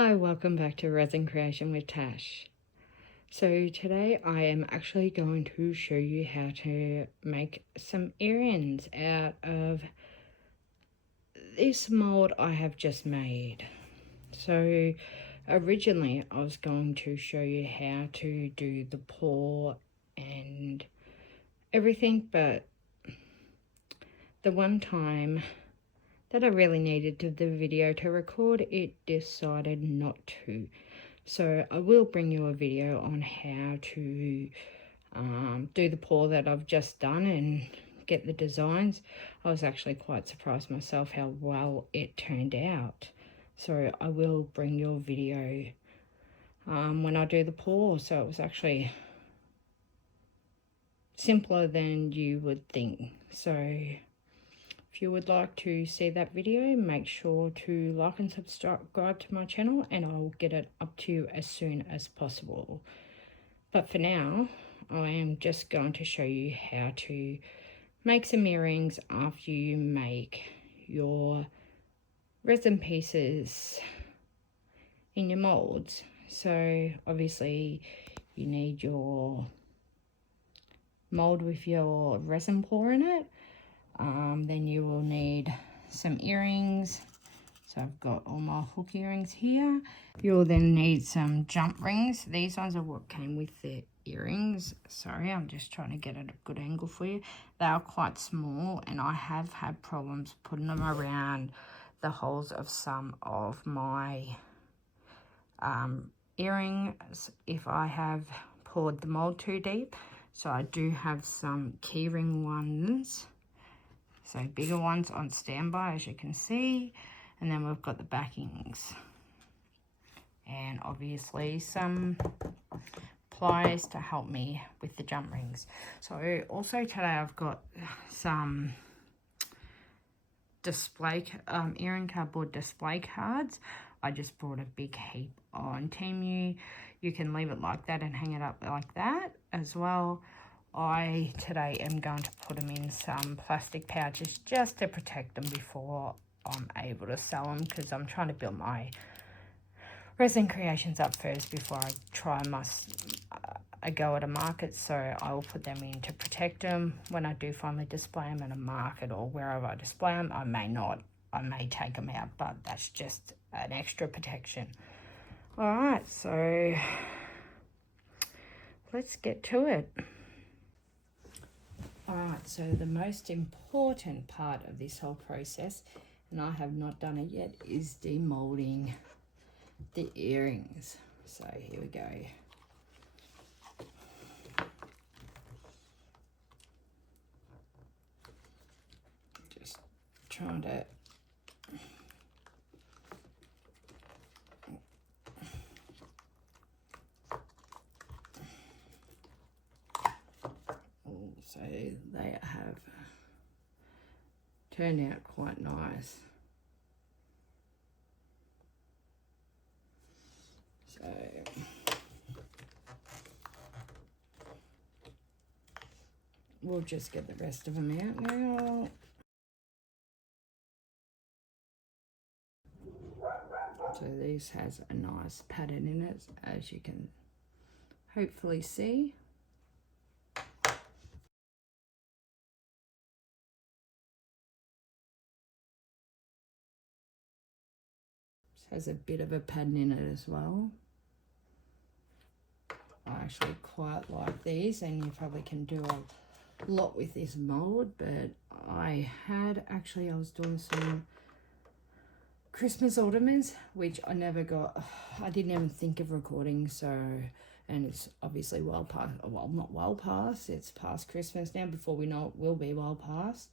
Hi, welcome back to Resin Creation with Tash. So today I am actually going to show you how to make some earrings out of this mold I have just made. So originally I was going to show you how to do the paw and everything, but the one time that I really needed the video to record, it decided not to. So I will bring you a video on how to do the paw that I've just done and get the designs. I was actually quite surprised myself how well it turned out. So I will bring you a video when I do the paw. So it was actually simpler than you would think. So if you would like to see that video, make sure to like and subscribe to my channel, and I'll get it up to you as soon as possible. But for now, I am just going to show you how to make some earrings after you make your resin pieces in your molds. So obviously you need your mold with your resin pour in it. Then you will need some earrings. So I've got all my hook earrings here. You'll then need some jump rings. These ones are what came with the earrings. Sorry, I'm just trying to get at a good angle for you. They are quite small and I have had problems putting them around the holes of some of my earrings if I have poured the mold too deep. So I do have some keyring ones, so bigger ones on standby, as you can see. And then we've got the backings and obviously some pliers to help me with the jump rings. So also today I've got some display earring cardboard display cards. I just brought a big heap on Temu. You can leave it like that and hang it up like that as well. I today am going to put them in some plastic pouches just to protect them before I'm able to sell them, because I'm trying to build my resin creations up first before I try a go at a market. So I will put them in to protect them. When I do finally display them at a market or wherever I display them, I may take them out, but that's just an extra protection. All right, so let's get to it. Alright, so the most important part of this whole process, and I have not done it yet, is demolding the earrings. So here we go. Just trying to so they have turned out quite nice. So we'll just get the rest of them out now. So this has a nice pattern in it, as you can hopefully see. Has a bit of a pattern in it as well. I actually quite like these, and you probably can do a lot with this mold, but I was doing some Christmas ornaments, which I never got. I didn't even think of recording, so, and it's obviously well past, well, not well past, it's past Christmas now. Before we know it, will be well past.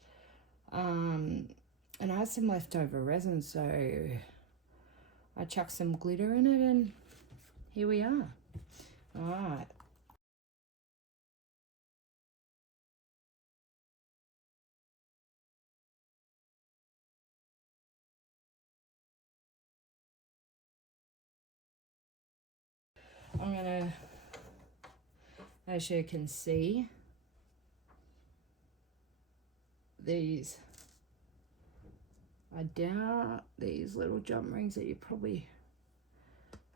And I had some leftover resin, so I chucked some glitter in it, and here we are. All right. I'm gonna, as you can see, these, I doubt these little jump rings that you probably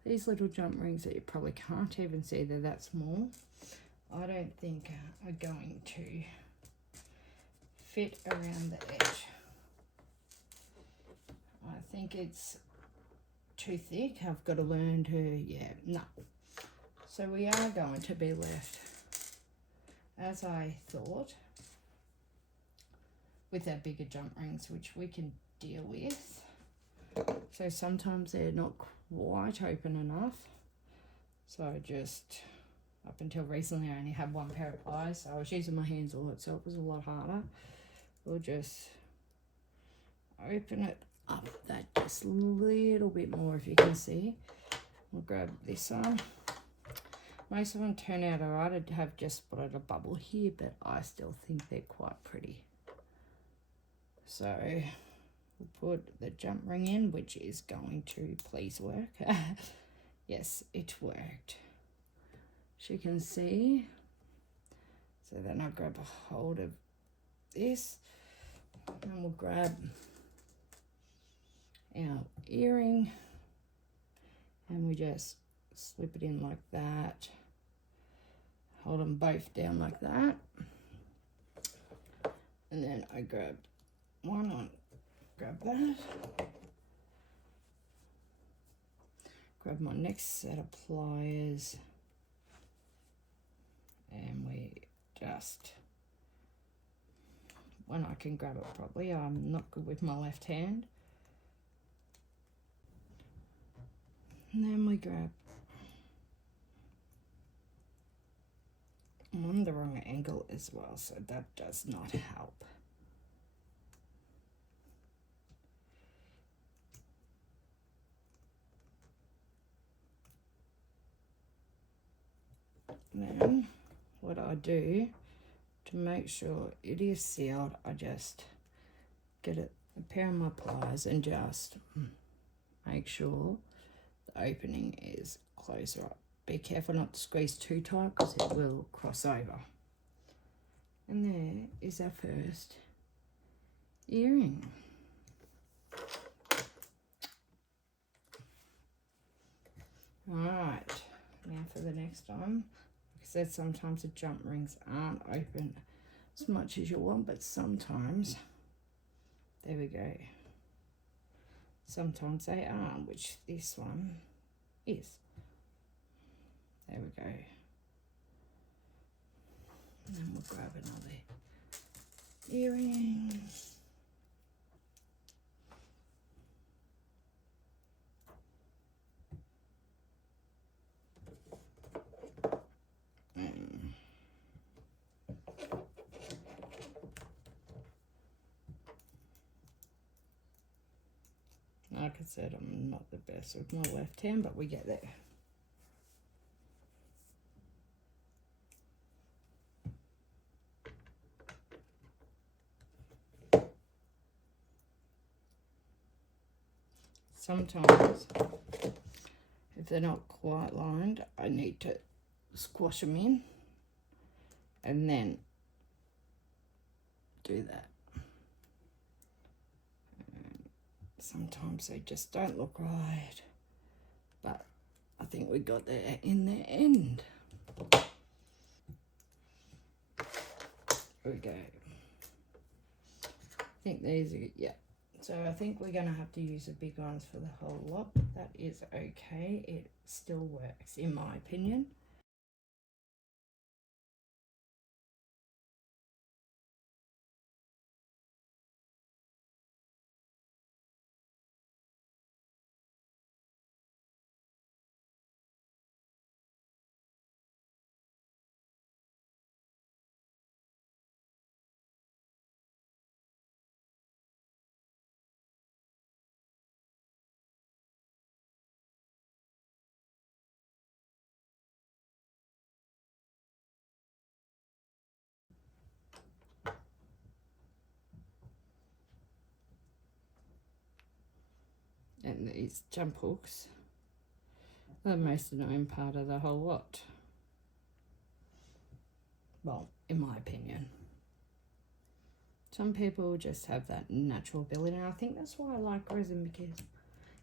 These little jump rings that you probably can't even see, they're that small, I don't think are going to fit around the edge. I think it's too thick. I've got to learn to, yeah, no. So we are going to be left, as I thought, with our bigger jump rings, which we can deal with. So sometimes they're not quite open enough. So just, up until recently, I only had one pair of pliers, so I was using my hands a lot, so it was a lot harder. We'll just open it up that just a little bit more, if you can see. We'll grab this one. Most of them turn out alright. I'd have just spotted a bubble here, but I still think they're quite pretty. So we'll put the jump ring in, which is going to please work. Yes, it worked. As you can see. So then I grab a hold of this, and we'll grab our earring, and we just slip it in like that. Hold them both down like that. And then I grab one on, grab that. Grab my next set of pliers. And we just, when I can grab it properly, I'm not good with my left hand. And then we grab, I'm on the wrong angle as well, so that does not help. And then what I do to make sure it is sealed, I just get a pair of my pliers and just make sure the opening is closed up. Be careful not to squeeze too tight because it will cross over. And there is our first earring. Alright, now for the next one. Like I said, sometimes the jump rings aren't open as much as you want, but sometimes, there we go. Sometimes they are, which this one is. There we go. And then we'll grab another earring. Like I said, I'm not the best with my left hand, but we get there. Sometimes, if they're not quite lined, I need to squash them in and then do that. Sometimes they just don't look right, but I think we got there in the end. There we go. I think these are, yeah. So I think we're going to have to use the big ones for the whole lot. That is okay. It still works, in my opinion. And these jump hooks are the most annoying part of the whole lot. Well, in my opinion. Some people just have that natural ability, and I think that's why I like resin, because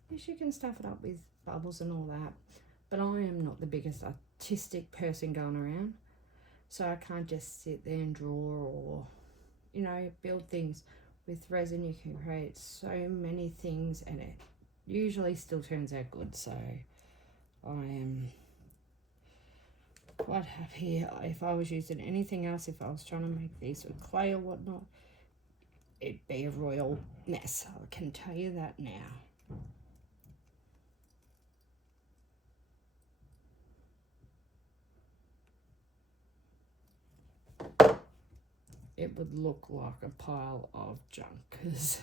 Yes, you can stuff it up with bubbles and all that, but I am not the biggest artistic person going around, so I can't just sit there and draw or, you know, build things. With resin you can create so many things and it usually still turns out good, so I am quite happy. If I was using anything else, if I was trying to make these with clay or whatnot, it'd be a royal mess, I can tell you that now. It would look like a pile of junk, because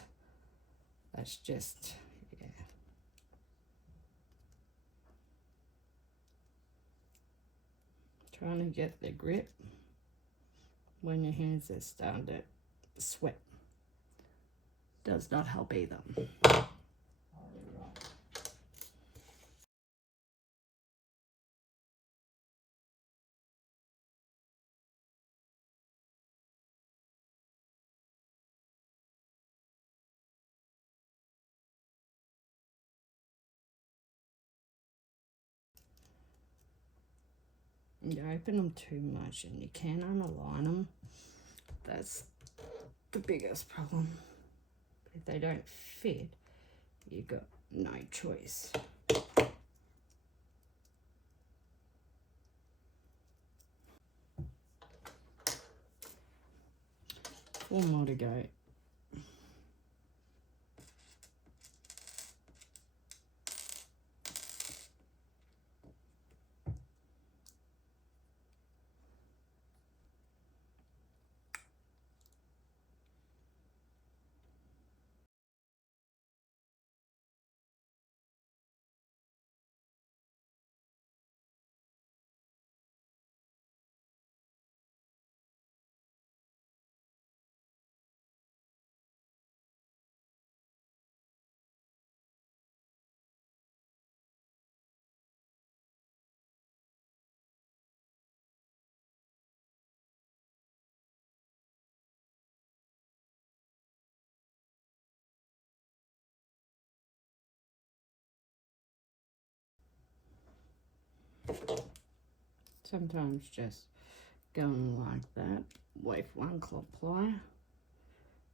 that's just, yeah. Trying to get the grip when your hands are starting to sweat does not help either. You open them too much and you can't unalign them. That's the biggest problem. If they don't fit, you got no choice. 4 more to go. Sometimes just going like that with 1 cloth ply.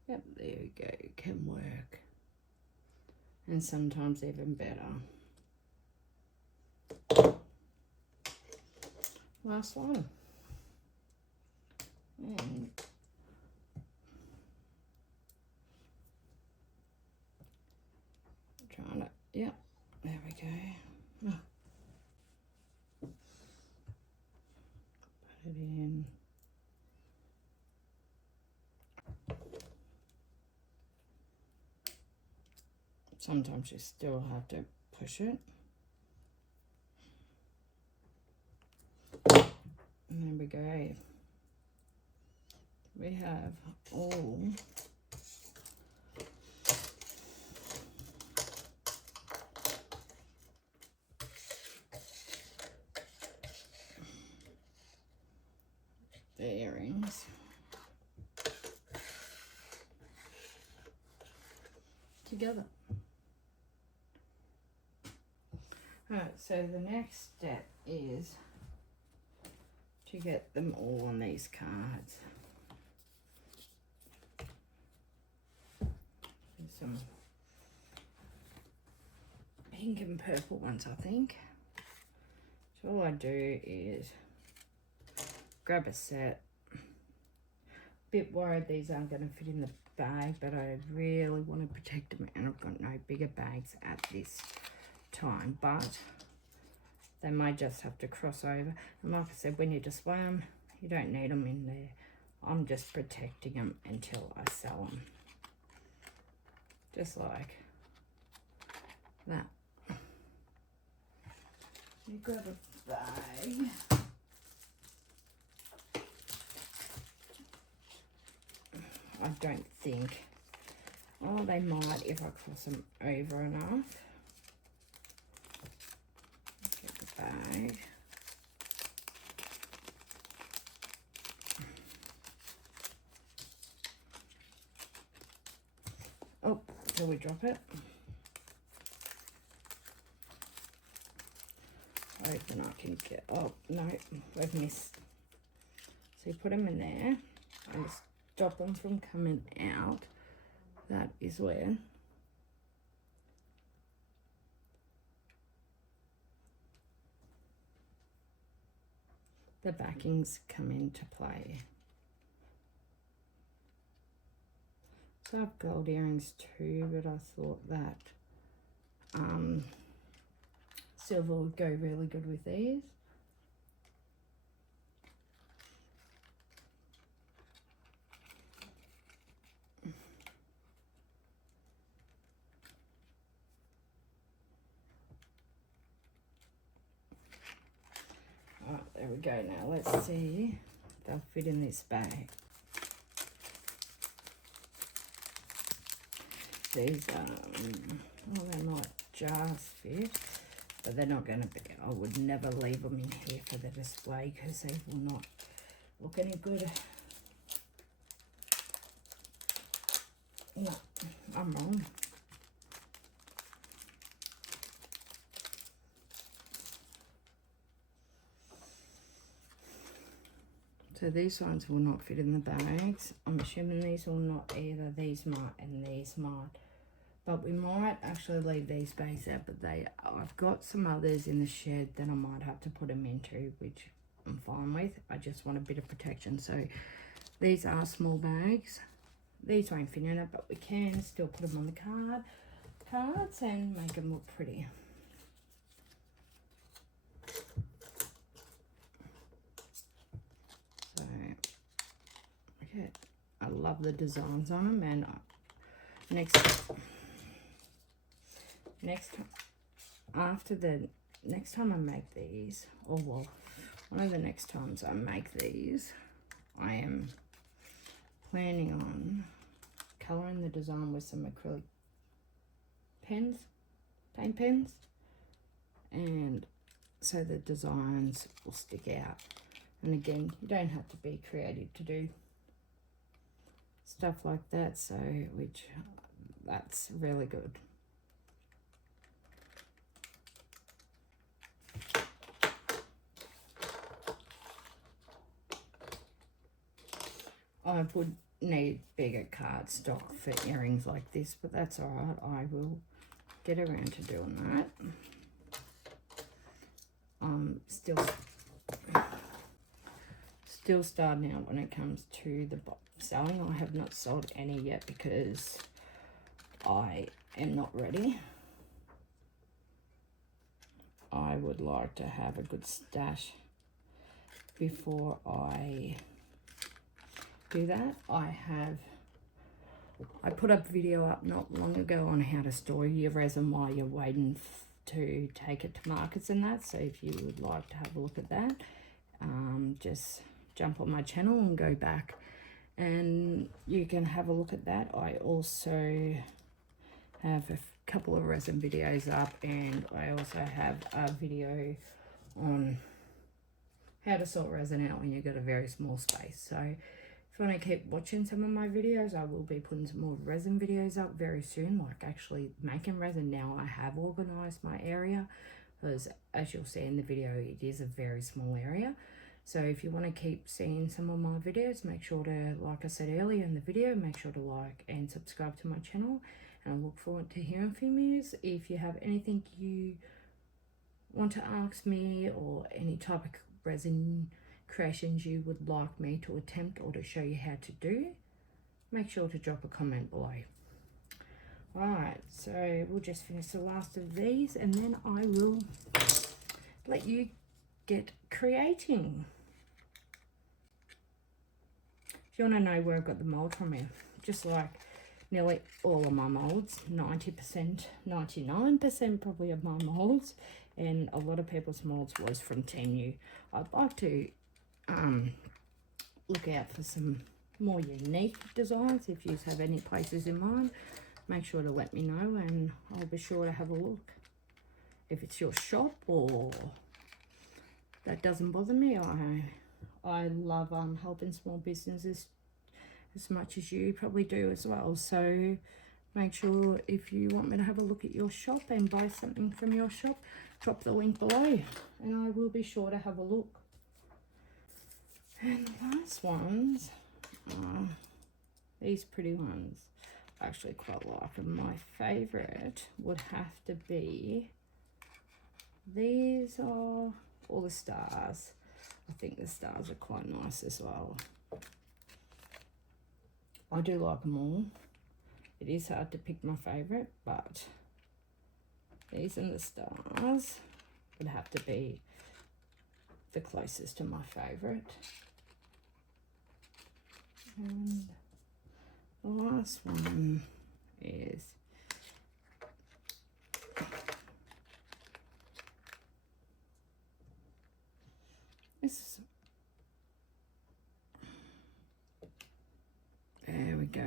Yep, there you go, can work. And sometimes even better. Last one. And trying to, yep, there we go. Oh. Put it in. Sometimes you still have to push it. And there we go. We have all the earrings together. Alright, so the next step is to get them all on these cards. There's some pink and purple ones, I think. So all I do is grab a set. Bit worried these aren't going to fit in the bag, but I really want to protect them, and I've got no bigger bags at this time, but they may just have to cross over. And like I said, when you display them, you don't need them in there. I'm just protecting them until I sell them. Just like that. You grab a bag. I don't think. Oh, they might if I cross them over enough. Get the bag. Oh, till we drop it. open, I can get, oh no, we've missed. So you put them in there and stop them from coming out. That is where the backings come into play. So I have gold earrings too, but I thought that silver would go really good with these. Alright, there we go. Now let's see if they'll fit in this bag. These well, they might just fit, but they're not going to be. I would never leave them in here for the display because they will not look any good. No, I'm wrong. So these ones will not fit in the bags. I'm assuming these will not either. These might and these might. But we might actually leave these bags out, but I've got some others in the shed that I might have to put them into, which I'm fine with. I just want a bit of protection. So these are small bags. These won't fit in it, but we can still put them on the cards and make them look pretty. So, okay, I love the designs on them, and next time I make these, or well, one of the next times I make these, I am planning on colouring the design with some acrylic pens, paint pens, and so the designs will stick out. And again, you don't have to be creative to do stuff like that, so that's really good. I would need bigger cardstock for earrings like this, but that's all right. I will get around to doing that. Still starting out when it comes to the selling. I have not sold any yet because I am not ready. I would like to have a good stash before I do that. I put a video up not long ago on how to store your resin while you're waiting to take it to markets and that. So if you would like to have a look at that, just jump on my channel and go back and you can have a look at that. I also have a couple of resin videos up, and I also have a video on how to sort resin out when you've got a very small space. So if you want to keep watching some of my videos, I will be putting some more resin videos up very soon, like actually making resin. Now I have organized my area because, as you'll see in the video, it is a very small area. So if you want to keep seeing some of my videos, make sure to, like I said earlier in the video, make sure to like and subscribe to my channel. And I look forward to hearing from you. If you have anything you want to ask me, or any type of resin creations you would like me to attempt or to show you how to do, make sure to drop a comment below. Alright, so we'll just finish the last of these and then I will let you get creating. If you want to know where I got the mold from, here, just like nearly all of my molds, 90%, 99% probably of my molds, and a lot of people's molds was from Temu. I'd like to look out for some more unique designs. If you have any places in mind, make sure to let me know and I'll be sure to have a look. If it's your shop, or that doesn't bother me. I love helping small businesses as much as you probably do as well. So Make sure if you want me to have a look at your shop and buy something from your shop, drop the link below and I will be sure to have a look. And the last ones are these pretty ones. I actually quite like them. My favourite would have to be, these are all the stars. I think the stars are quite nice as well. I do like them all. It is hard to pick my favourite, but these and the stars would have to be the closest to my favourite. And the last one is this. There we go.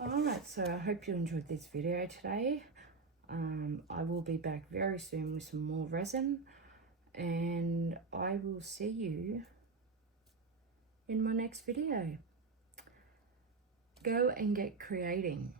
Alright, so I hope you enjoyed this video today. I will be back very soon with some more resin, and I will see you in my next video. Go and get creating.